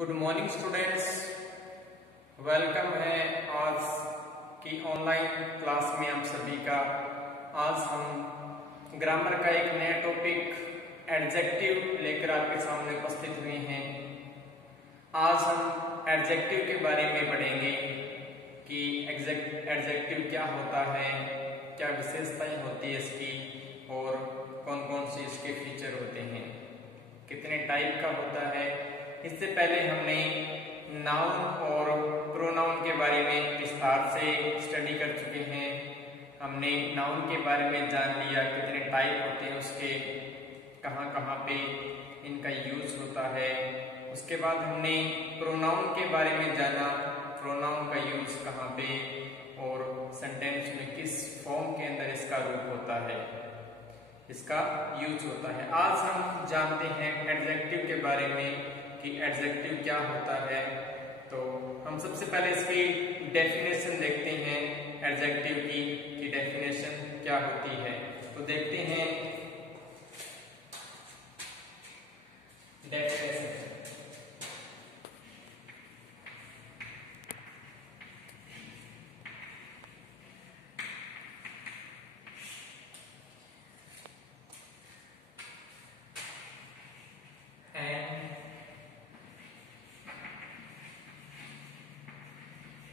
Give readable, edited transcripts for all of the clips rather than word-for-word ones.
Good morning students, welcome है आज की ऑनलाइन क्लास में आप सभी का। आज हम ग्रामर का एक नया टॉपिक एडजेक्टिव लेकर आपके सामने उपस्थित हुए हैं। आज हम एडजेक्टिव के बारे में पढ़ेंगे कि एडजेक्टिव क्या होता है, क्या विशेषताएं होती है इसकी और कौन कौन से इसके फीचर होते हैं, कितने टाइप का होता है। इससे पहले हमने नाउन और प्रोनाउन के बारे में विस्तार से स्टडी कर चुके हैं। हमने नाउन के बारे में जान लिया, कितने टाइप होते हैं उसके, कहाँ कहाँ पे इनका यूज होता है। उसके बाद हमने प्रोनाउन के बारे में जाना, प्रोनाउन का यूज कहाँ पे और सेंटेंस में किस फॉर्म के अंदर इसका रूप होता है, इसका यूज होता है। आज हम जानते हैं एडजेक्टिव के बारे में कि एडजेक्टिव क्या होता है। तो हम सबसे पहले इसकी डेफिनेशन देखते हैं, एडजेक्टिव की डेफिनेशन क्या होती है। तो देखते हैं definition.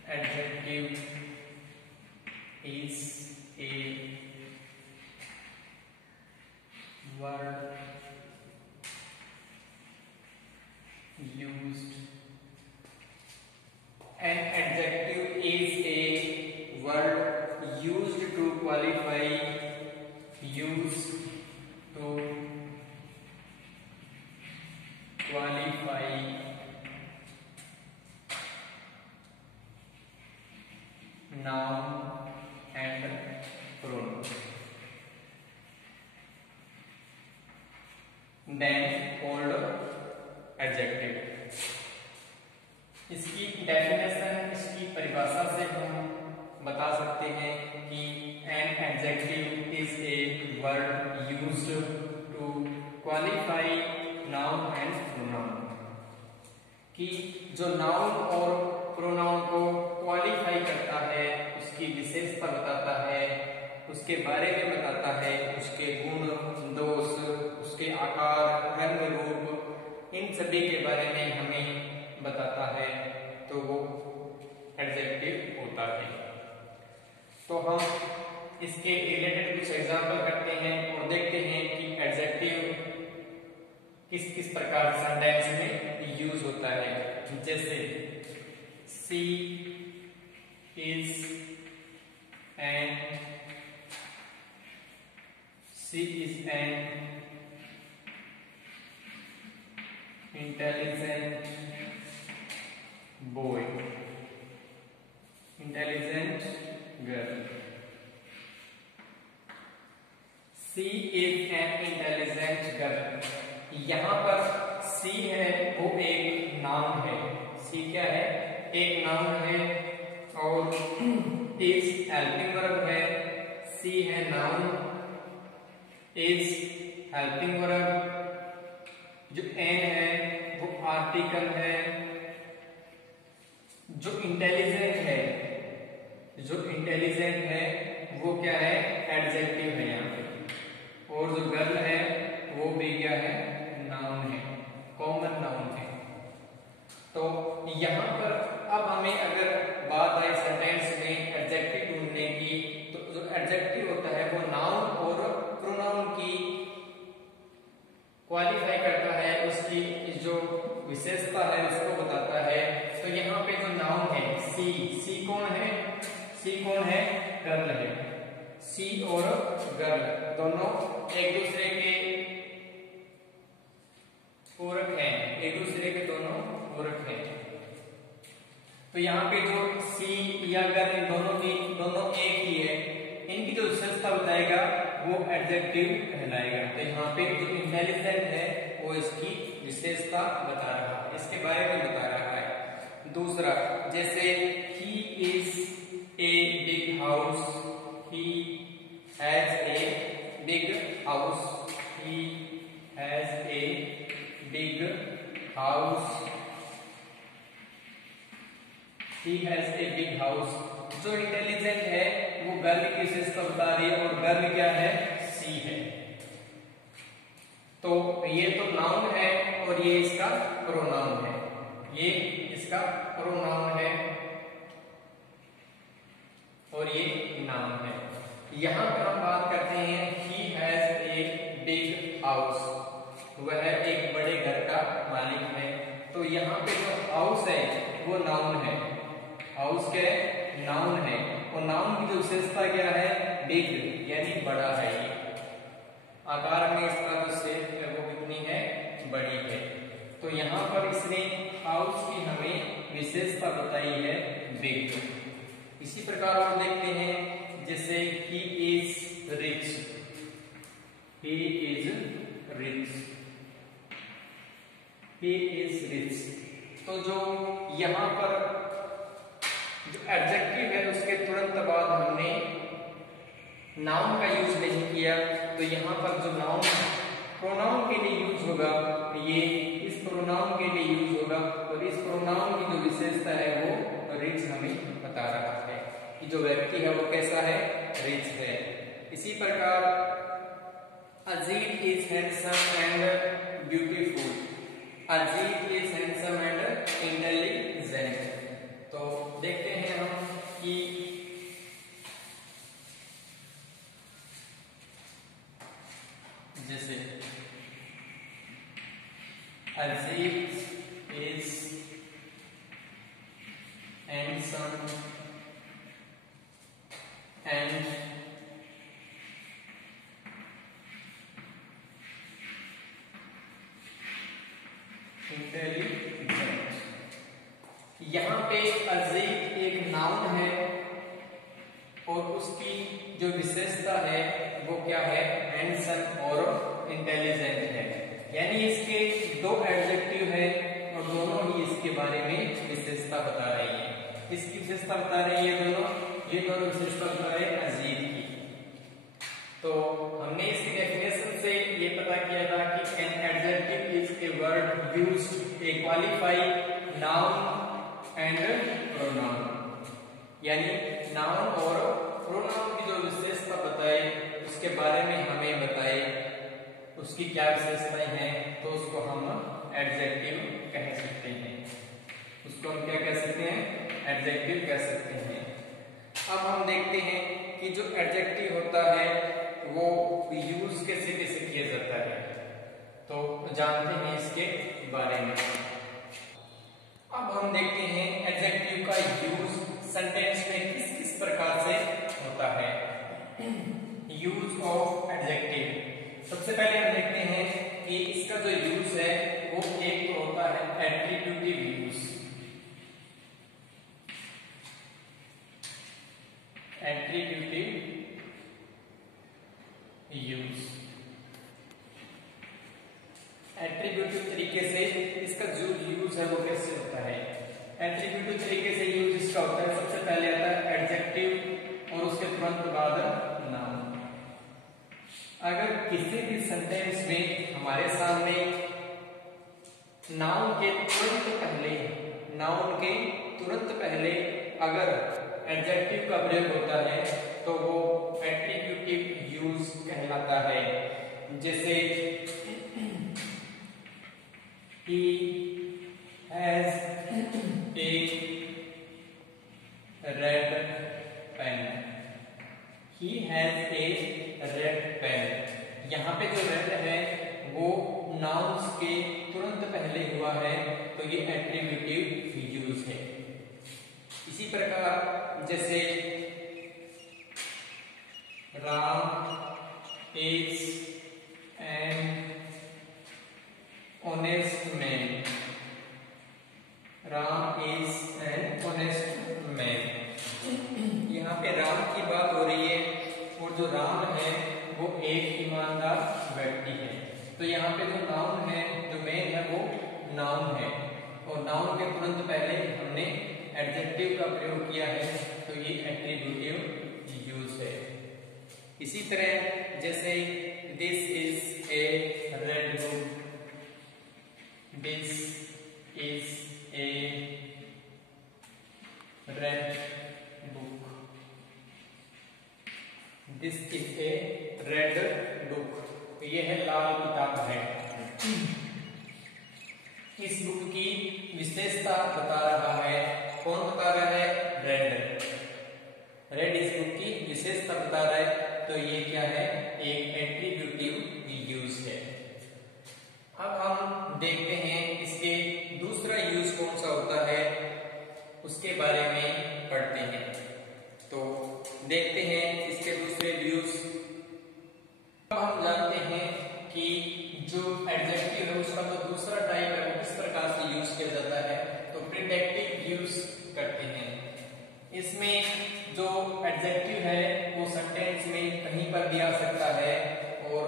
Adjective is a word used. An adjective is a word used to qualify, used to qualify noun and pronoun. Then called adjective. इसकी डेफिनेशन, इसकी परिभाषा से हम बता सकते हैं कि an adjective is a word used to qualify noun and pronoun. कि जो नाउन और प्रोनाउन को क्वालिफाई करता है, उसकी विशेषता बताता है, उसके बारे में बताता है, उसके गुण दोष, उसके आकार, रंग, रूप, इन सभी के बारे में हमें बताता है, तो वो एडजेक्टिव होता है। तो हम इसके रिलेटेड कुछ एग्जांपल करते हैं और देखते हैं कि एडजेक्टिव किस किस प्रकार सेंटेंस में यूज होता है। जैसे सी is an intelligent boy, intelligent girl. She is an intelligent girl. यहाँ पर C है वो एक नाउन है। C क्या है? एक नाउन है और is हेल्पिंग वर्ब है। C है नाउन, is हेल्पिंग वर्ब, जो n है वो आर्टिकल है। जो इंटेलिजेंट है वो क्या है? एडजेक्टिव है यहाँ पे। और जो गर्ल है वो भी क्या है? नाउन है, कॉमन नाउन है। तो यहाँ पर अब हमें अगर बात आए सेंटेंस में एडजेक्टिव ढूंढने की, तो जो एडजेक्टिव होता है वो नाउन और प्रोनाउन की क्वालिफाई करता है, उसकी जो विशेषता है उसको बताता है। तो यहाँ पे जो नाउन है सी कौन है? गर्ल है। सी और गर्ल दोनों एक दूसरे के पूरक हैं, एक दूसरे के दोनों पूरक हैं। तो यहाँ पे जो सी या गर्ल दोनों एक ही है, इनकी जो विशेषता बताएगा वो एडजेक्टिव कहलाएगा। तो यहाँ पे जो इंटेलिजेंट है वो इसकी विशेषता बता रहा है, इसके बारे में बता रहा है। दूसरा, जैसे he is a big house, he has a big house, he has a big house. He has a big house. जो इंटेलिजेंट है वो गर्ल की विशेषता बता रही है, और गर्ल क्या है, सी है। तो ये तो नाउन है और ये इसका प्रोनाउन है, ये इसका प्रोनाउन है और ये नाउन है। यहां पर हम बात करते हैं he has a big house, वह एक बड़े घर का मालिक है। तो यहाँ पे जो हाउस है वो नाउन है, हाउस क्या है, नाउन है, और नाउन की जो विशेषता क्या है, बिग, यानी बड़ा है। ये आकार में इसका जो शेप है वो कितनी है, बड़ी है। तो यहाँ पर इसने हाउस की हमें विशेषता बताई है बिग। इसी प्रकार हम देखते हैं जैसे he is rich, he is rich, he is rich. तो जो यहाँ पर जो एडजेक्टिव है उसके तुरंत बाद हमने नाउन का यूज नहीं किया, तो यहाँ पर जो नाउन प्रोनाउन के लिए यूज होगा ये इस प्रोनाउन के लिए यूज होगा, और इस प्रोनाउन की जो विशेषता है वो रिच हमें बता रहा है कि जो व्यक्ति है वो कैसा है, रिच है। इसी प्रकार Ajit is handsome and beautiful, Ajit is handsome and intelligent. तो देखते हैं हम कि जैसे Ajit is handsome and intelligent. यहाँ पे अजीत एक नाउन है और उसकी जो विशेषता है वो क्या है, हैंडसम और इंटेलिजेंट है। यानी इसके दो एडजेक्टिव है और दोनों ही इसके बारे में विशेषता बता रही है। इसकी विशेषता बता रही है दोनों, ये दोनों विशेषता बता रहे हैं अजीत की। तो हमने इसकी डेफिनेशन से ये पता किया था कि an adjective is a word used to qualify noun and pronoun, यानी नाउन और प्रोनाउन की जो विशेषता बताए उसके बारे में हमें बताए उसकी क्या विशेषताएं हैं, तो उसको हम एडजेक्टिव कह सकते हैं। उसको हम क्या कह सकते हैं, एडजेक्टिव कह सकते हैं। अब हम देखते हैं कि जो एडजेक्टिव होता है वो यूज कैसे कैसे किया जाता है, तो जानते हैं इसके बारे में। अब हम देखते हैं एडजेक्टिव का यूज सेंटेंस में किस किस प्रकार से होता है। यूज ऑफ एडजेक्टिव, सबसे पहले हम देखते हैं कि इसका जो यूज है वो एक तो होता है एट्रिब्यूटिव यूज। एट्रिब्यूटिव यूज, एट्रिब्यूटिव तरीके से इसका जो यूज है वो कैसे होता है। एट्रिब्यूटिव तरीके से यूज इसका होता है, सबसे पहले आता है एडजेक्टिव और उसके तुरंत बाद नाउन। अगर किसी भी सेंटेंस में हमारे सामने नाउन के तुरंत पहले अगर एडजेक्टिव का प्रयोग होता है तो वो एट्रिब्यूटिव यूज कहलाता है। जैसे he has a red pen, he has a red pen। यहाँ पे जो रेड है वो नाउन्स के तुरंत पहले हुआ है, तो ये एट्रिब्यूटिव यूज है। इसी प्रकार जैसे Ram is an honest man, Ram is an honest man. यहाँ पे राम की बात हो रही है और जो राम है वो एक ईमानदार व्यक्ति है। तो यहाँ पे जो नाउन है, जो मैन है वो नाउन है, और नाउन के तुरंत पहले हमने एडजेक्टिव का प्रयोग किया है, तो ये एट्रिब्यूटिव यूज है। इसी तरह जैसे this is A red book, this is A this is A red book, तो ये है लाल किताब है। इस बुक की विशेषता बता रहा है, कौन बता रहा है? रेड। रेड इस बुक की विशेषता बता रहा है, तो ये क्या है? एक एट्रीब्यूटिव यूज है। अब हम देखते हैं इसके दूसरा यूज कौन सा होता है, उसके बारे में पढ़ते हैं। तो देखते हैं इसके दूसरे यूज। अब हम जानते हैं कि जो एडजेक्टिव है उसका तो दूसरा टाइप है, वो किस प्रकार से यूज किया जाता है, तो प्रीडेक्टिव यूज करते हैं। इसमें जो एडजेक्टिव है वो सेंटेंस में कहीं पर भी आ सकता है, और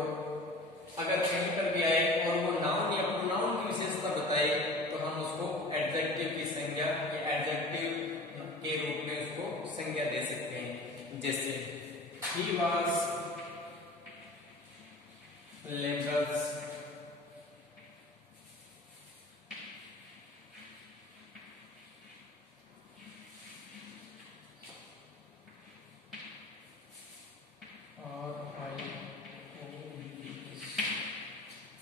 अगर कहीं पर भी आए और वो नाउन या प्रोनाउन की विशेषता बताए तो हम उसको एडजेक्टिव की संज्ञा या एडजेक्टिव के रूप में उसको संज्ञा दे सकते हैं। जैसे he was labours,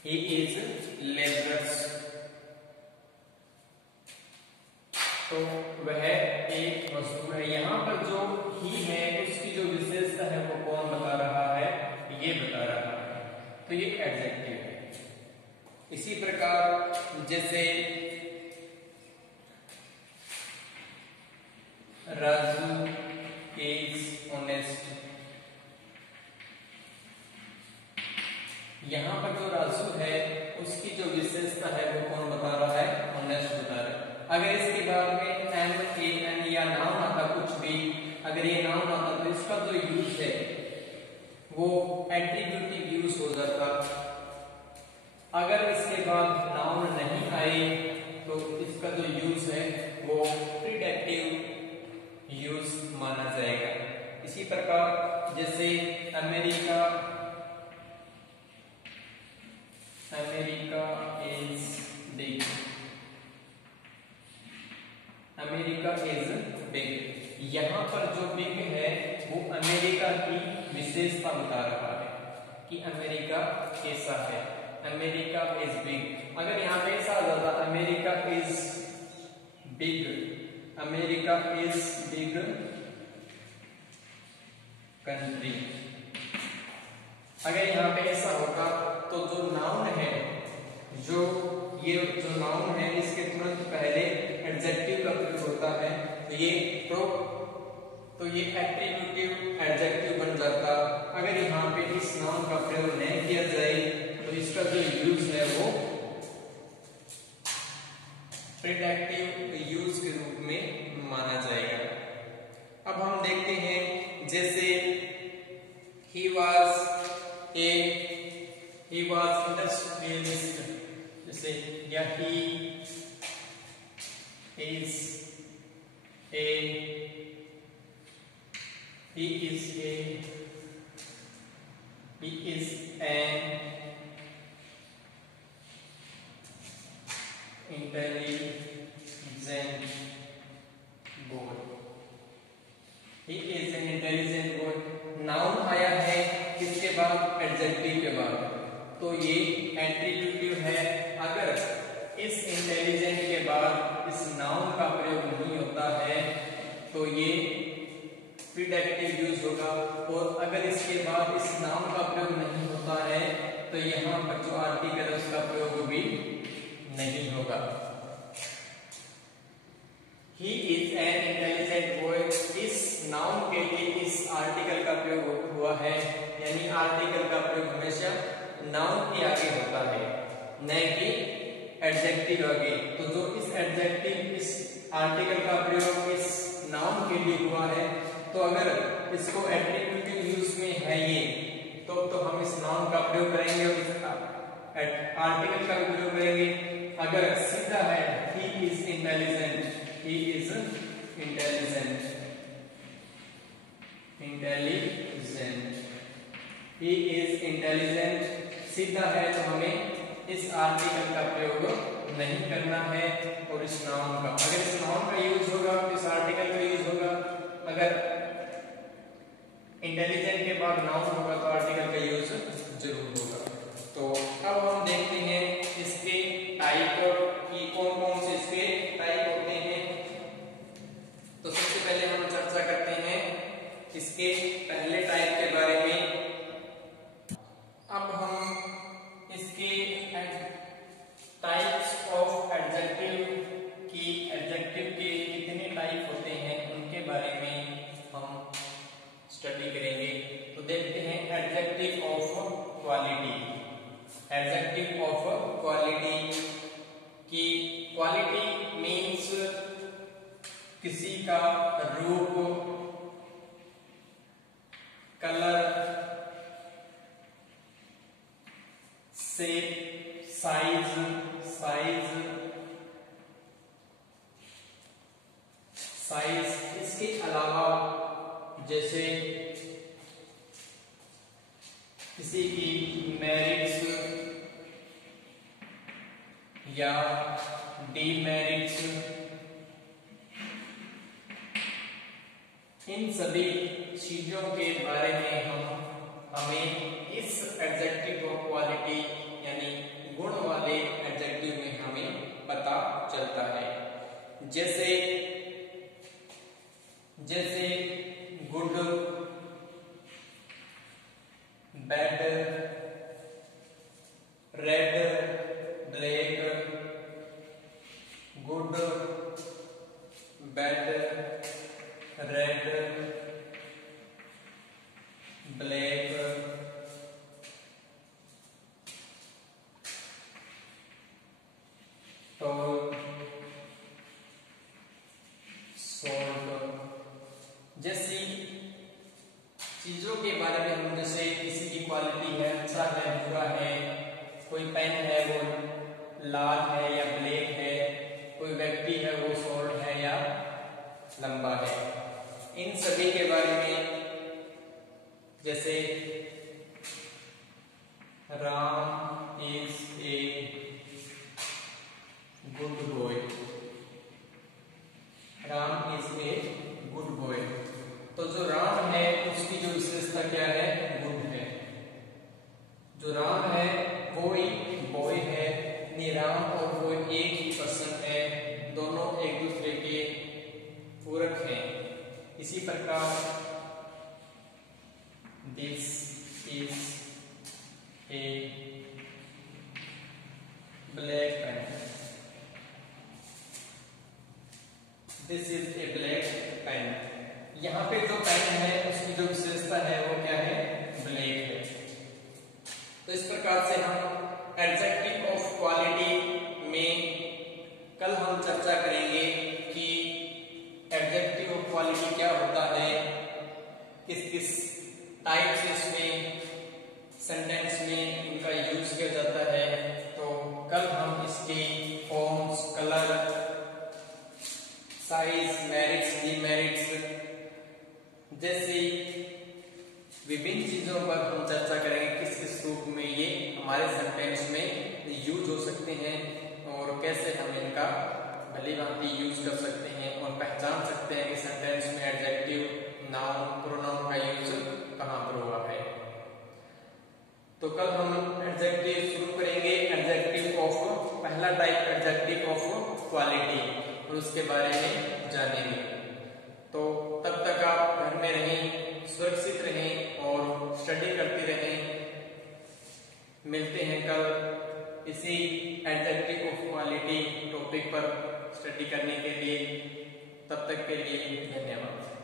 he is laborers, तो वह एक मजदूर है। यहाँ पर जो ही है उसकी जो विशेषता है वो कौन बता रहा है? ये बता रहा है, तो ये एडजेक्टिव है। इसी प्रकार जैसे राजू इज ऑनेस्ट, यहाँ पर जो राजू है उसकी जो विशेषता है वो कौन बता रहा है? ऑनेस्ट बता रहा है। अगर इसके बाद में एम ए एन या नाउन आता, कुछ भी अगर ये नाउन आता तो इसका जो यूज है वो एट्रीब्यूटिव यूज हो जाता। अगर इसके बाद नाउन नहीं आए तो इसका जो यूज है वो प्रीडेक्टिव यूज माना जाएगा। इसी प्रकार जैसे America is big, America is big, यहाँ पर जो बिग है वो अमेरिका की विशेषता बता रहा है कि अमेरिका कैसा है। अमेरिका इज बिग, अगर यहाँ पे ऐसा आ जाता America is big, America is big country, अगर यहाँ पे ऐसा होगा तो जो नाउन है, जो नाउन है इसके तुरंत पहले एडजेक्टिव का प्रयोग होता है, तो ये एट्रीब्यूटिव एडजेक्टिव बन जाता। अगर यहाँ पे इस नाउन का प्रयोग नहीं किया जाए तो इसका जो यूज है वो प्रीडेक्टिव यूज के रूप में माना जाएगा। अब हम देखते हैं जैसे he was industrialist, जैसे या he is an intelligent boy, he is an intelligent boy। Noun आया है किसके बाद? एडजेक्टिव के बाद, तो ये एट्रीब्यूटिव है। अगर इस इंटेलिजेंट के बाद इस नाउन का प्रयोग नहीं होता है तो ये प्रीडेक्टिव यूज होगा, और अगर इसके बाद इस नाउन का प्रयोग नहीं होता है तो यहाँ पर जो आर्टिकल है उसका प्रयोग भी नहीं होगा। He is an intelligent boy, इस नाउन के लिए इस आर्टिकल का प्रयोग हुआ है, यानी आर्टिकल का प्रयोग हमेशा नाउन के आगे होता है, न कि एडजेक्टिव आगे। तो जो इस एडजेक्टिव इस आर्टिकल का प्रयोग इस नाउन के लिए हुआ है, तो अगर इसको एट्रीब्यूटिव यूज में है ये, तो हम इस नाउन का प्रयोग करेंगे और इस आर्टिकल का प्रयोग करेंगे। अगर सीधा है he is intelligent, he is intelligent, he is intelligent सीधा है तो हमें इस आर्टिकल का प्रयोग नहीं करना है, और इस नाउन का, अगर इस नाउन का यूज होगा तो इस आर्टिकल का यूज होगा। अगर इंटेलिजेंट के बाद नाउन किसी का रूप, कलर, शेप, साइज, इसके अलावा जैसे किसी की मेरिट्स या डीमेरिट्स, इन सभी चीजों के बारे में हमें इस एडजेक्टिव ऑफ क्वालिटी यानी गुण वाले एडजेक्टिव में हमें पता चलता है। जैसे good, bad, red, black, good, bad, red, black, tall, salt, जैसी चीजों के बारे में हम जैसे किसी की क्वालिटी है, अच्छा है, बुरा है, कोई पेन है वो लाल है या ब्लैक है, कोई व्यक्ति है वो शॉर्ट है या लंबा है, इन सभी के बारे में जैसे Ram is a good boy, Ram is a good boy. तो जो राम है उसकी जो विशेषता क्या है, गुड है। जो राम है वो ही बॉय है, यानी राम और बॉय एक ही पर्सन है, दोनों एक दूसरे के पूरक हैं। इसी प्रकार this is a black pen, this is a black pen. यहाँ पे जो पेन है उसकी जो विशेषता है वो क्या है, ब्लैक है। तो इस प्रकार से हम एडजेक्टिव ऑफ क्वालिटी में कल हम चर्चा करेंगे कि एडजेक्टिव ऑफ क्वालिटी क्या होता है, किस किस टाइप से इसमें सेंटेंस में इनका यूज किया जाता है। तो कल हम इसके forms, colour, size, merits, demerits जैसी विभिन्न चीजों पर हम चर्चा करेंगे, किस किस रूप में ये हमारे सेंटेंस में यूज हो सकते हैं और कैसे हम इनका भली-भांति यूज कर सकते हैं और पहचान सकते हैं कि सेंटेंस में एडजेक्टिव, नाउन, प्रोनाउन का यूज कहां पर हुआ है। तो कल हम एडजेक्टिव शुरू करेंगे, एडजेक्टिव ऑफ, पहला टाइप एडजेक्टिव ऑफ क्वालिटी, और उसके बारे में जानेंगे। तो तब तक आप घर में रहें, सुरक्षित रहें और स्टडी करते रहें। मिलते हैं कल इसी एडजेक्टिव ऑफ क्वालिटी टॉपिक पर स्टडी करने के लिए। तब तक के लिए धन्यवाद।